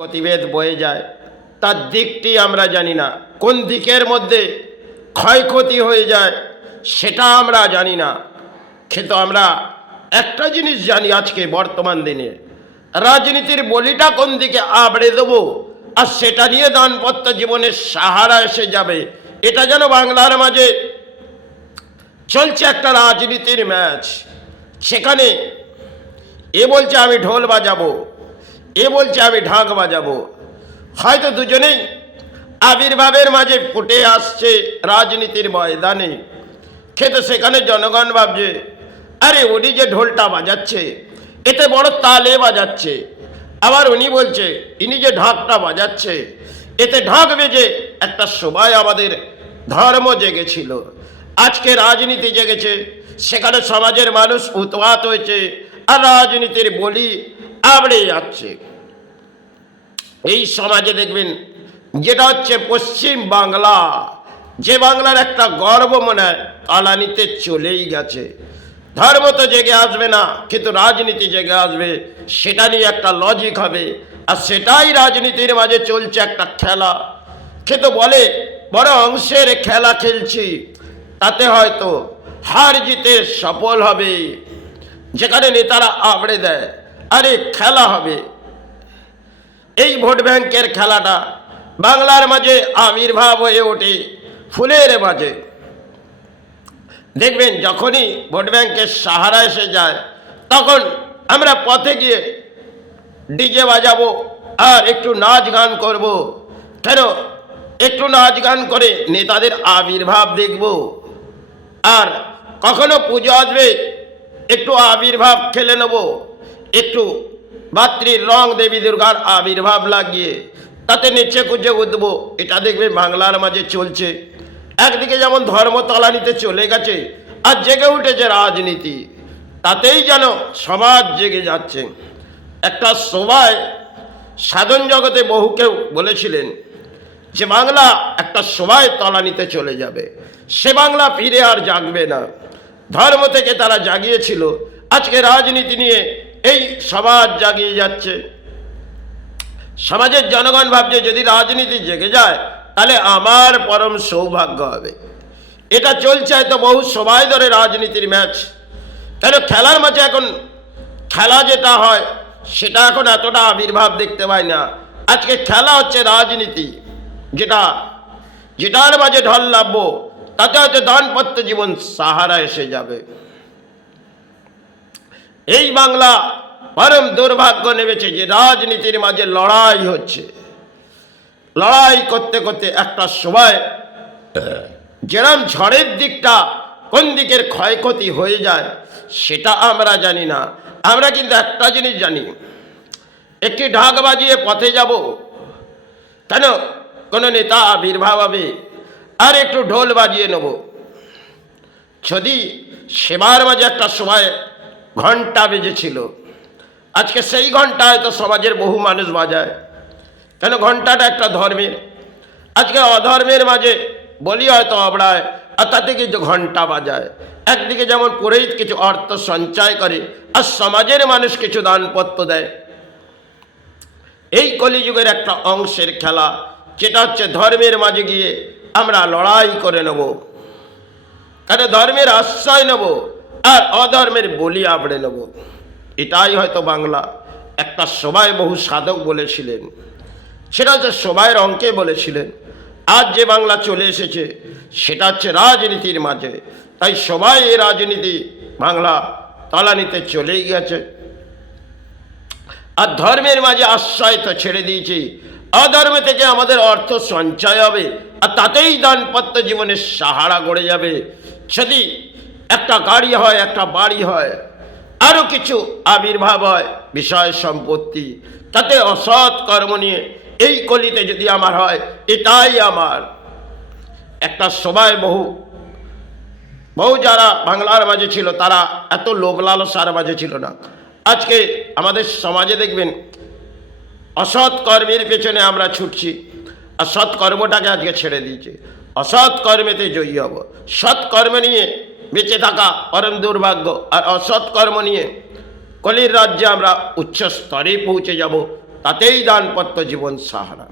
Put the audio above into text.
গতিবেগ বয়ে যায়, তার দিকটি আমরা জানি না। কোন দিকের মধ্যে ক্ষয়ক্ষতি হয়ে যায় সেটা আমরা জানি না। কিন্তু আমরা একটা জিনিস জানি, আজকে বর্তমান দিনে রাজনীতির বলিটা কোন দিকে আবড়ে দেবো আর সেটা নিয়ে দাম্পত্য জীবনের সাহারা এসে যাবে, এটা যেন বাংলার মাঝে চলছে একটা রাজনীতির ম্যাচ। সেখানে এ বলছে আমি ঢোল বাজাবো, এ বলছে আমি ঢাক বাজাবো। হয়তো দুজনেই আবির্ভাবের মাঝে ফুটে আসছে রাজনীতির ময়দানে, কিন্তু সেখানে জনগণ ভাবছে আরে উনি যে ঢোলটা বাজাচ্ছে এতে বড় তালে বাজাচ্ছে, আবার উনি বলছে ইনি যে ঢাকটা বাজাচ্ছে এতে ঢাক বেজে একটা সময় আমাদের ধর্ম জেগেছিল, আজকে রাজনীতি জেগেছে, সেখানে সমাজের মানুষ উৎপাত হয়েছে আর রাজনীতির বলি আবড়ে যাচ্ছে। এই সমাজে দেখবেন যেটা হচ্ছে পশ্চিম বাংলা, যে বাংলার একটা গর্ব মনে হয় তলানিতে চলেই গেছে। ধর্ম তো জেগে আসবে না, কিন্তু রাজনীতি জেগে আসবে, সেটা নিয়ে একটা লজিক হবে, আর সেটাই রাজনীতির মাঝে চলছে একটা খেলা। কিন্তু বলে বড় অংশের খেলা খেলছি, তাতে হয়তো হার জিতে সফল হবে। যেখানে নেতারা আবড়ে দেয় আরে খেলা হবে, এই ভোট ব্যাংকের খেলাটা বাংলার মাঝে আবির্ভাব হয়ে ওঠে ফুলের মাঝে। দেখবেন যখনই ভোট ব্যাংকের সাহারা এসে যায় তখন আমরা পথে গিয়ে ডিজে বাজাবো আর একটু নাচ গান করব। কেন? একটু নাচ গান করে নেতাদের আবির্ভাব দেখব। আর কখনো পুজো আসবে একটু আবির্ভাব খেলে নেব, একটু মাতৃর রং দেবী দুর্গার আবির্ভাব লাগিয়ে তাতে নেচে কুচে উঠবো। এটা দেখবে বাংলার মাঝে চলছে। একদিকে যেমন ধর্ম তলানিতে চলে গেছে আর জেগে উঠেছে রাজনীতি, তাতেই যেন সমাজ জেগে যাচ্ছে। একটা সময় সাধন জগতে বহু কেউ বলেছিলেন যে বাংলা একটা সময় তলানিতে চলে যাবে, সে বাংলা ফিরে আর জাগবে না। ধর্ম থেকে তারা জাগিয়েছিল, আজকে রাজনীতি নিয়ে এই সমাজ জাগিয়ে যাচ্ছে। সমাজের জনগণ ভাবছে যদি রাজনীতি জেগে যায় তাহলে আমার পরম সৌভাগ্য হবে। এটা চলছে হয়তো বহু সময় ধরে রাজনীতির ম্যাচ। কেন? খেলার মাঝে এখন খেলা যেটা হয় সেটা এখন এতটা আবির্ভাব দেখতে পাই না। আজকে খেলা হচ্ছে রাজনীতি, যেটার মাঝে ঢল নামবো তাতে হয়তো দাম্পত্য জীবন সাহারা এসে যাবে। এই বাংলা পরম দুর্ভাগ্য নেমেছে যে রাজনীতির মাঝে লড়াই হচ্ছে। লড়াই করতে করতে একটা সময় যেরম ঝড়ের দিকটা কোন দিকের ক্ষয়ক্ষতি হয়ে যায় সেটা আমরা জানি না। আমরা কিন্তু একটা জিনিস জানি, একটি ঢাক বাজিয়ে পথে যাব, কেন? কোনো নেতা আবির্ভাব হবে আর একটু ঢোল বাজিয়ে নেব। যদি সেবার মাঝে একটা সময় ঘন্টা বেজেছিল, আজকে সেই ঘন্টা হয়তো সমাজের বহু মানুষ বাজায়। কেন? ঘন্টাটা একটা ধর্মের, আজকে অধর্মের মাঝে বলি হয়তো আবড়ায় আর তাতে কিছু ঘন্টা বাজায়। একদিকে যেমন পুরোহিত কিছু অর্থ সঞ্চয় করে আর সমাজের মানুষ কিছু দানপত্র দেয়। এই কলিযুগের একটা অংশের খেলা, যেটা হচ্ছে ধর্মের মাঝে গিয়ে আমরা লড়াই করে নেব, কেন? ধর্মের আশ্রয় নেব আর অধর্মের বলি আবড়ে নেব। এটাই হয়তো বাংলা। একটা সময় বহু সাধক বলেছিলেন, সেটা হচ্ছে সময়ের অঙ্কে বলেছিলেন। আজ যে বাংলা চলে এসেছে সেটা হচ্ছে রাজনীতির মাঝে। তাই সবাই এই রাজনীতি বাংলা তলানিতে চলেই গেছে আর ধর্মের মাঝে আশ্রয় তো ছেড়ে দিয়েছি। অধর্ম থেকে আমাদের অর্থ সঞ্চয় হবে আর তাতেই দাম্পত্য জীবনের সাহারা গড়ে যাবে। যদি একটা গাড়ি হয়, একটা বাড়ি হয়, আরও কিছু আবির্ভাব হয় বিষয় সম্পত্তি, তাতে অসৎ কর্ম নিয়ে এই কলিতে যদি আমার হয় এটাই আমার। একটা সময় বহু যারা বাংলার মাঝে ছিল তারা এত লোভ লালসার মাঝে ছিল না। আজকে আমাদের সমাজে দেখবেন অসৎ কর্মের পেছনে আমরা ছুটছি আর সৎ কর্মটাকে আজকে ছেড়ে দিয়েছে। অসৎ কর্মেতে জয়ী হব, সৎ কর্ম নিয়ে বেঁচে থাকা পরম দুর্ভাগ্য, আর অসৎ কর্ম নিয়ে কলির রাজ্যে আমরা উচ্চ স্তরে পৌঁছে যাব। তাতেই দানপত্র জীবন সাহারা।